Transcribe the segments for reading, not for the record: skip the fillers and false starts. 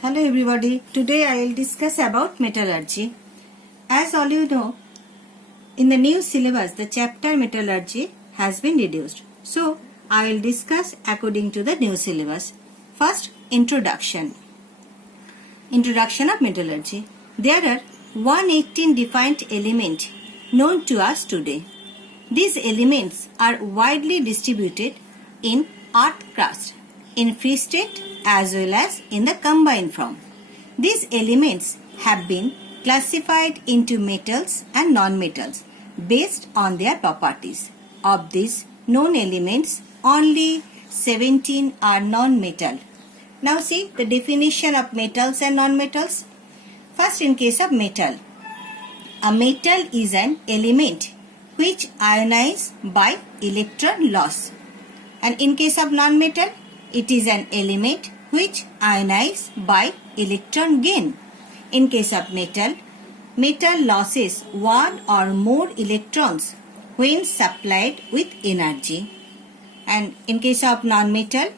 Hello everybody. Today I will discuss about metallurgy. As all you know, in the new syllabus the chapter metallurgy has been reduced. So I will discuss according to the new syllabus. First, introduction. Introduction of metallurgy. There are 118 defined elements known to us today. These elements are widely distributed in earth crust, in free state as well as in the combined form. These elements have been classified into metals and non-metals based on their properties. Of these known elements, only 17 are non-metal. Now see the definition of metals and non-metals. First, in case of metal, a metal is an element which ionizes by electron loss. And in case of non-metal, it is an element which ionizes by electron gain. In case of metal, metal loses one or more electrons when supplied with energy. And in case of non-metal,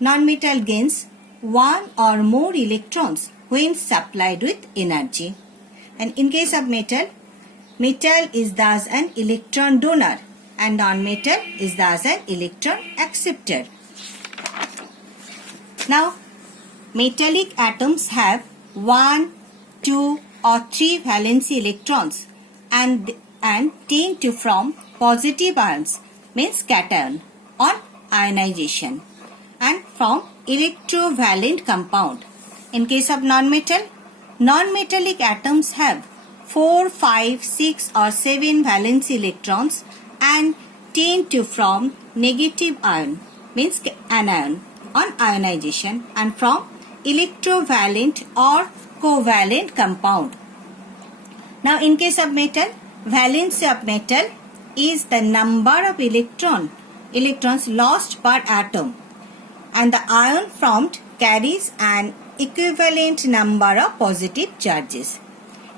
non-metal gains one or more electrons when supplied with energy. And in case of metal, metal is thus an electron donor and non-metal is thus an electron acceptor. Now, metallic atoms have 1, 2 or 3 valency electrons and tend to form positive ions, means cation, on ionization and form electrovalent compound. In case of non-metal, non-metallic atoms have 4, 5, 6 or 7 valency electrons and tend to form negative ion, means anion, on ionization and from electrovalent or covalent compound. Now in case of metal, valency of metal is the number of electrons lost per atom, and the ion formed carries an equivalent number of positive charges.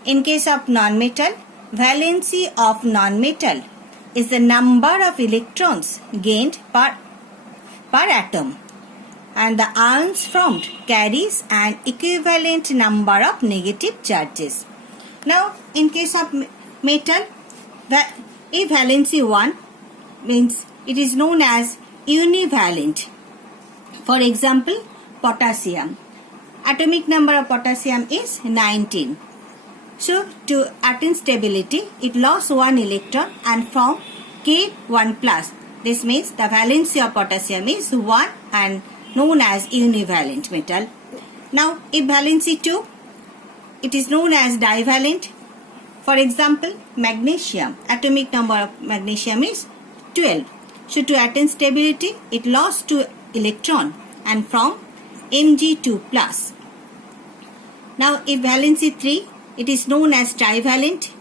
In case of non-metal, valency of non-metal is the number of electrons gained per atom, and the ions formed carries an equivalent number of negative charges. Now, in case of metal, if valency 1 means it is known as univalent. For example, potassium. Atomic number of potassium is 19. So, to attain stability, it lost one electron and formed K1 plus. This means the valency of potassium is 1 and known as univalent metal. Now, if valency 2, it is known as divalent. For example, magnesium. Atomic number of magnesium is 12. So, to attain stability, it lost 2 electron and formed Mg2 plus. Now, if valency 3, it is known as trivalent.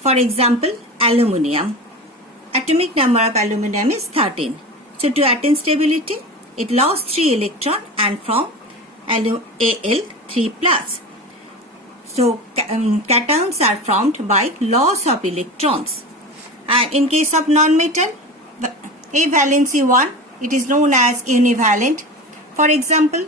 For example, aluminium. Atomic number of aluminium is 13. So, to attain stability, it lost 3 electrons and from Al3 plus. So, cations are formed by loss of electrons. And in case of non-metal, if valency 1, it is known as univalent. For example,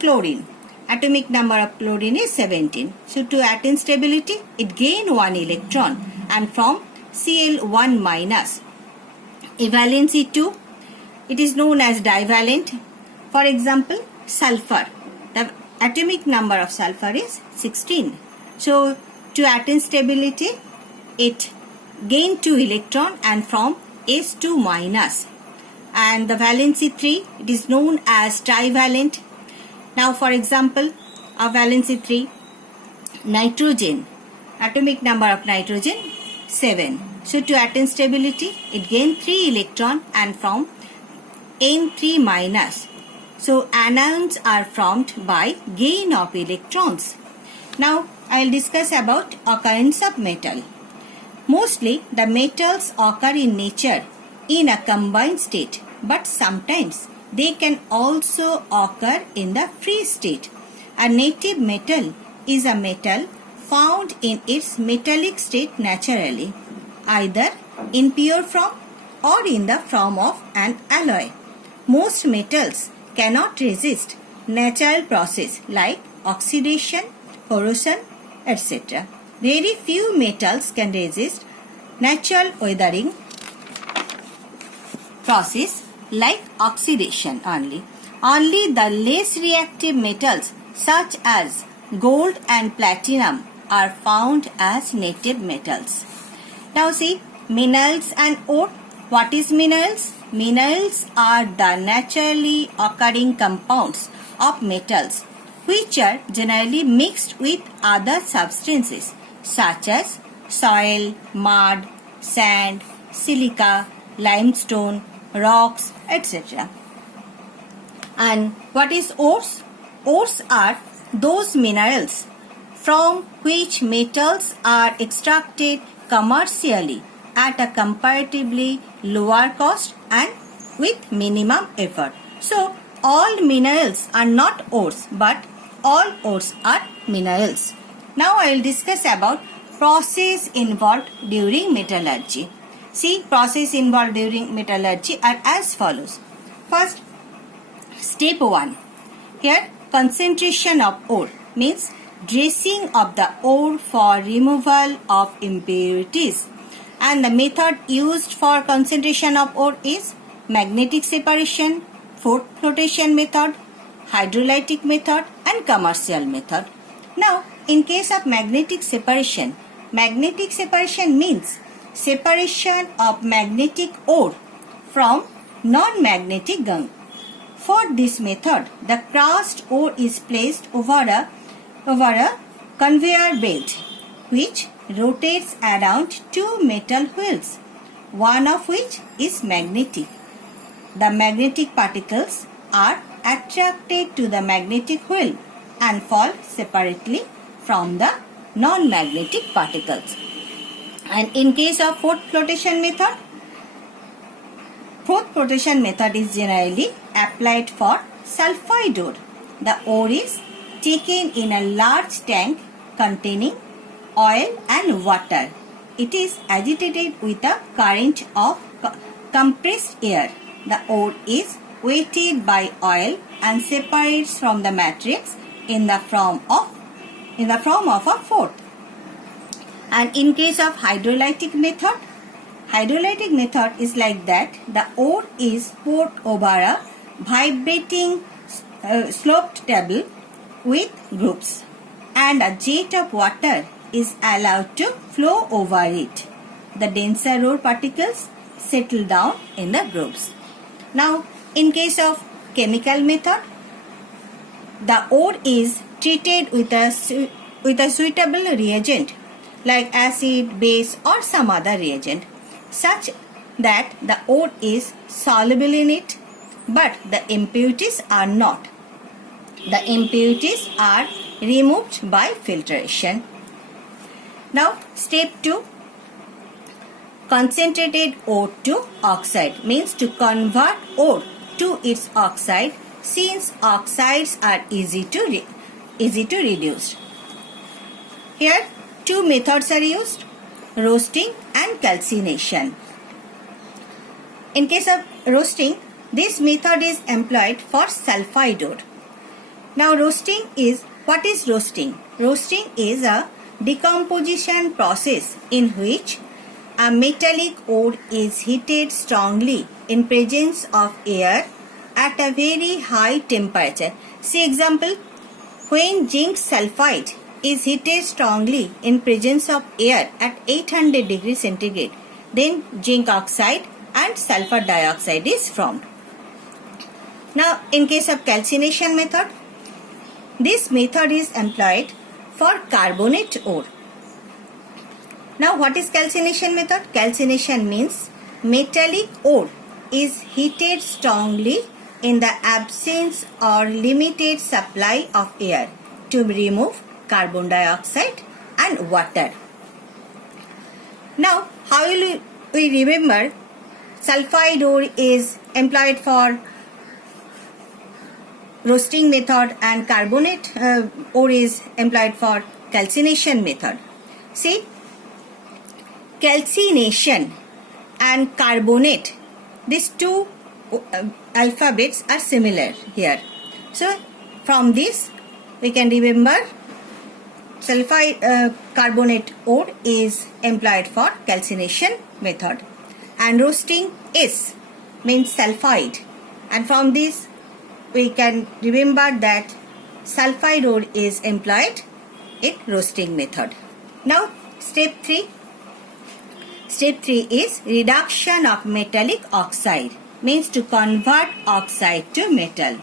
chlorine. Atomic number of chlorine is 17. So, to attain stability, it gains 1 electron and from Cl1 minus. If valency 2, it is known as divalent. For example, sulfur. The atomic number of sulfur is 16. So, to attain stability, it gains 2 electron and from S2 minus. And the valency 3, it is known as trivalent. Now, for example, a valency 3, nitrogen. Atomic number of nitrogen 7. So, to attain stability, it gains 3 electron and from N3 minus. So, anions are formed by gain of electrons. Now, I will discuss about occurrence of metal. Mostly, the metals occur in nature in a combined state, but sometimes they can also occur in the free state. A native metal is a metal found in its metallic state naturally, either in pure form or in the form of an alloy. Most metals cannot resist natural process like oxidation, corrosion, etc. Very few metals can resist natural weathering process like oxidation only. Only the less reactive metals such as gold and platinum are found as native metals. Now see, minerals and ore. What is minerals? Minerals are the naturally occurring compounds of metals which are generally mixed with other substances such as soil, mud, sand, silica, limestone, rocks, etc. And what is ores? Ores are those minerals from which metals are extracted commercially at a comparatively lower cost and with minimum effort. So, all minerals are not ores, but all ores are minerals. Now, I will discuss about process involved during metallurgy. See, process involved during metallurgy are as follows. First, step 1. Here, concentration of ore means dressing of the ore for removal of impurities. And the method used for concentration of ore is magnetic separation, fourth flotation method, hydrolytic method and commercial method. Now, in case of magnetic separation means separation of magnetic ore from non-magnetic gunk. For this method, the crushed ore is placed over a conveyor belt which rotates around two metal wheels, one of which is magnetic. The magnetic particles are attracted to the magnetic wheel and fall separately from the non-magnetic particles. And in case of fourth flotation method is generally applied for sulfide ore. The ore is taken in a large tank containing oil and water. It is agitated with a current of compressed air. The ore is weighted by oil and separates from the matrix in the form of a forth. And in case of hydrolytic method is like that. The ore is poured over a vibrating sloped table with grooves, and a jet of water is allowed to flow over it. The denser ore particles settle down in the grooves. Now, in case of chemical method, the ore is treated with a suitable reagent like acid, base or some other reagent such that the ore is soluble in it, but the impurities are not. The impurities are removed by filtration. Now, step 2. Concentrated ore to oxide means to convert ore to its oxide, since oxides are easy to reduce. Here, two methods are used: roasting and calcination. In case of roasting, this method is employed for sulfide ore. Now, what is roasting? Roasting is a decomposition process in which a metallic ore is heated strongly in presence of air at a very high temperature. See example, when zinc sulfide is heated strongly in presence of air at 800 degrees centigrade, then zinc oxide and sulfur dioxide is formed. Now, in case of calcination method, this method is employed for carbonate ore. Now, what is calcination method? Calcination means metallic ore is heated strongly in the absence or limited supply of air to remove carbon dioxide and water. Now, how will we remember sulfide ore is employed for roasting method and carbonate ore is employed for calcination method? See, calcination and carbonate, these two alphabets are similar here. So, from this we can remember sulfide carbonate ore is employed for calcination method, and roasting S means sulfide, and from this we can remember that sulfide ore is employed in roasting method. Now step 3. Step 3 is reduction of metallic oxide, means to convert oxide to metal.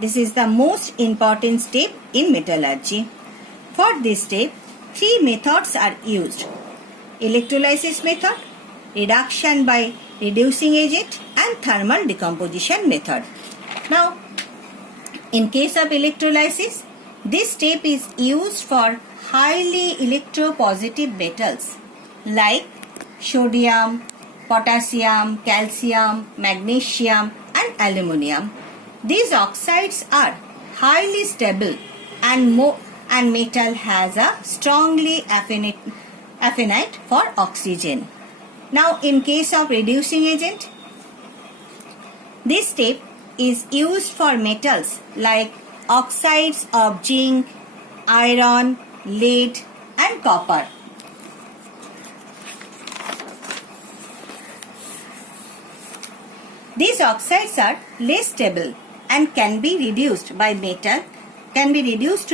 This is the most important step in metallurgy. For this step, 3 methods are used: electrolysis method, reduction by reducing agent, and thermal decomposition method. Now, in case of electrolysis, this step is used for highly electropositive metals like sodium, potassium, calcium, magnesium, and aluminium. These oxides are highly stable and metal has a strongly affinite for oxygen. Now, in case of reducing agent, this step is used for metals like oxides of zinc, iron, lead, and copper. These oxides are less stable and can be reduced to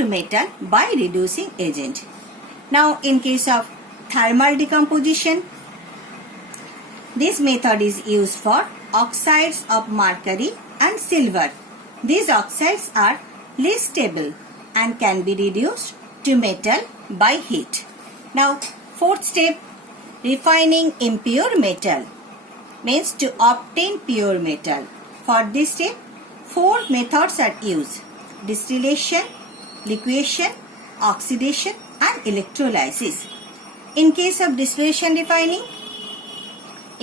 metal by reducing agent. Now, in case of thermal decomposition, this method is used for oxides of mercury and silver. These oxides are less stable and can be reduced to metal by heat. Now, fourth step, refining impure metal, means to obtain pure metal. For this step, 4 methods are used: distillation, liquefaction, oxidation, and electrolysis. In case of distillation refining,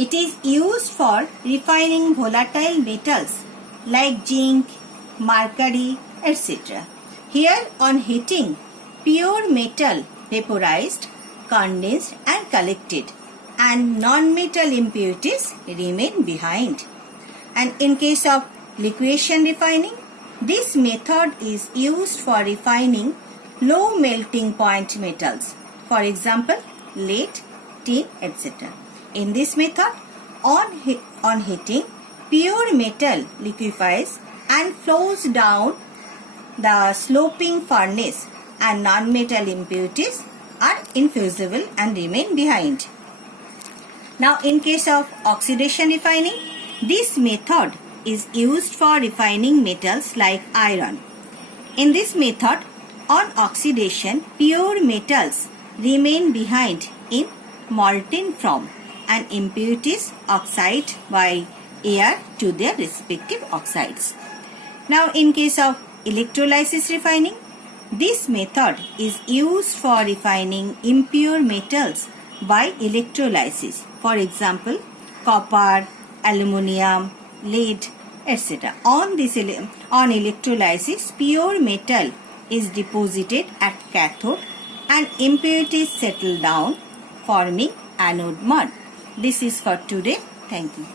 it is used for refining volatile metals like zinc, mercury, etc. Here, on heating, pure metal vaporized, condensed, and collected, and non-metal impurities remain behind. And in case of liquefaction refining, this method is used for refining low melting point metals, for example lead, tin, etc. In this method, on heating, pure metal liquefies and flows down the sloping furnace, and non-metal impurities are infusible and remain behind. Now, in case of oxidation refining, this method is used for refining metals like iron. In this method, on oxidation, pure metals remain behind in molten form, and impurities oxide by air to their respective oxides. Now, in case of electrolysis refining, this method is used for refining impure metals by electrolysis, for example copper, aluminium, lead, etc. On electrolysis, pure metal is deposited at cathode and impurities settle down, forming anode mud. This is for today. Thank you.